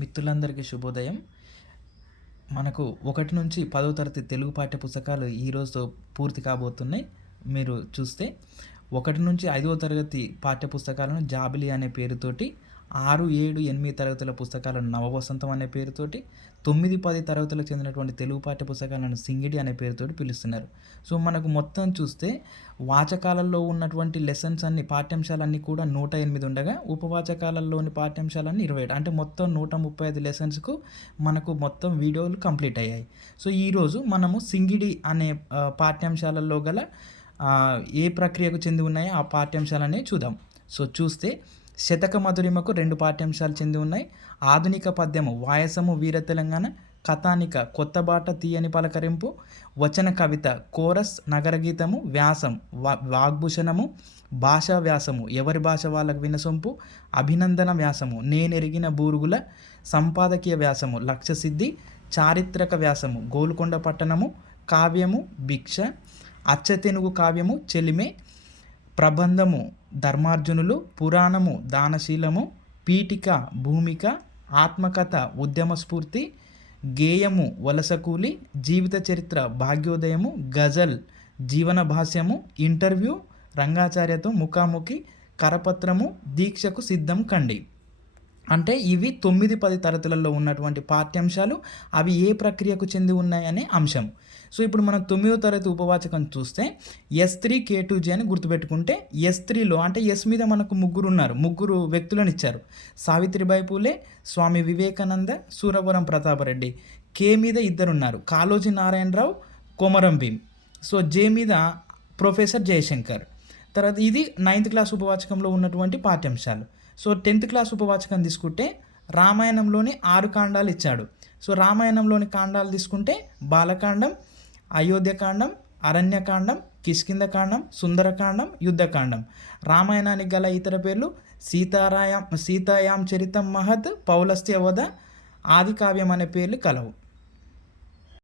మిత్రులందరికీ శుభోదయం. మనకు 1 నుంచి 10వ తరగతి తెలుగు పాఠ్య పుస్తకాలు ఈరోజుతో పూర్తి కాబోతున్నాయి. మీరు చూస్తే 1 నుంచి 5వ తరగతి పాఠ్య పుస్తకాలను జాబిలి అనే పేరుతోటి, 6, 7, 8 తరగతుల పుస్తకాలను నవవసంతం అనే పేరుతోటి, 9, 10 తరగతులకు చెందినటువంటి తెలుగు పాఠ్య పుస్తకాలను సింగిడి అనే పేరుతోటి పిలుస్తున్నారు. సో మనకు మొత్తం చూస్తే వాచకాలలో ఉన్నటువంటి లెసన్స్ అన్ని పాఠ్యాంశాలన్నీ కూడా 108 ఉండగా, ఉపవాచకాలలోని పాఠ్యాంశాలన్నీ 27. అంటే మొత్తం 135 లెసన్స్‌కు మనకు మొత్తం వీడియోలు కంప్లీట్ అయ్యాయి. సో ఈరోజు మనము సింగిడి అనే పాఠ్యాంశాలలో గల ఏ ప్రక్రియకు చెంది ఉన్నాయో ఆ పాఠ్యాంశాలనే చూద్దాం. సో చూస్తే శతక మధురిమకు 2 పాఠ్యాంశాలు చెంది ఉన్నాయి. ఆధునిక పద్యము వాయసము వీర తెలంగాణ, కథానిక కొత్త బాట తీయని పలకరింపు, వచన కవిత కోరస్ నగరగీతము, వ్యాసం వాగ్భూషణము, భాషా వ్యాసము ఎవరి భాష వాళ్ళకు వినసొంపు, అభినందన వ్యాసము నేనెరిగిన బూరుగుల, సంపాదకీయ వ్యాసము లక్ష్యసిద్ధి, చారిత్రక వ్యాసము గోల్కొండ పట్టణము, కావ్యము భిక్ష, అచ్చతెనుగు కావ్యము చెలిమే, ప్రబంధము ధర్మార్జునులు, పురాణము దానశీలము, పీఠిక భూమిక, ఆత్మకథ ఉద్యమ స్ఫూర్తి, గేయము వలసకూలి, జీవిత చరిత్ర భాగ్యోదయము, గజల్ జీవన భాష్యము, ఇంటర్వ్యూ రంగాచార్యతో ముఖాముఖి, కరపత్రము దీక్షకు సిద్ధం కండి. అంటే ఇవి 9, 10 తరగతులలో ఉన్నటువంటి పాఠ్యాంశాలు. అవి ఏ ప్రక్రియకు చెంది ఉన్నాయనే అంశం. సో ఇప్పుడు మనం 9వ తరగతి ఉపవాచకం చూస్తే S3 K2G అని గుర్తుపెట్టుకుంటే, S3లో అంటే ఎస్ మీద మనకు ముగ్గురు వ్యక్తులను ఇచ్చారు. సావిత్రిబాయి పూలే, స్వామి వివేకానంద, సూరవరం ప్రతాపరెడ్డి. K మీద 2 ఉన్నారు, కాళోజీ నారాయణరావు, కొమరం భీం. సో J మీద ప్రొఫెసర్ జయశంకర్. తర్వాత ఇది 9th క్లాస్ ఉపవాచకంలో ఉన్నటువంటి పాఠ్యాంశాలు. సో 10th క్లాస్ ఉపవాచకం తీసుకుంటే రామాయణంలోని 6 కాండాలు ఇచ్చాడు. సో రామాయణంలోని కాండాలు తీసుకుంటే బాలకాండం, అయోధ్యకాండం, అరణ్యకాండం, కిష్కింధకాండం, సుందరకాండం, యుద్ధకాండం. రామాయణానికి గల ఇతర పేర్లు సీతాయాం చరితం మహత్, పౌలస్త్య వధ, ఆది కావ్యం అనే పేర్లు కలవు.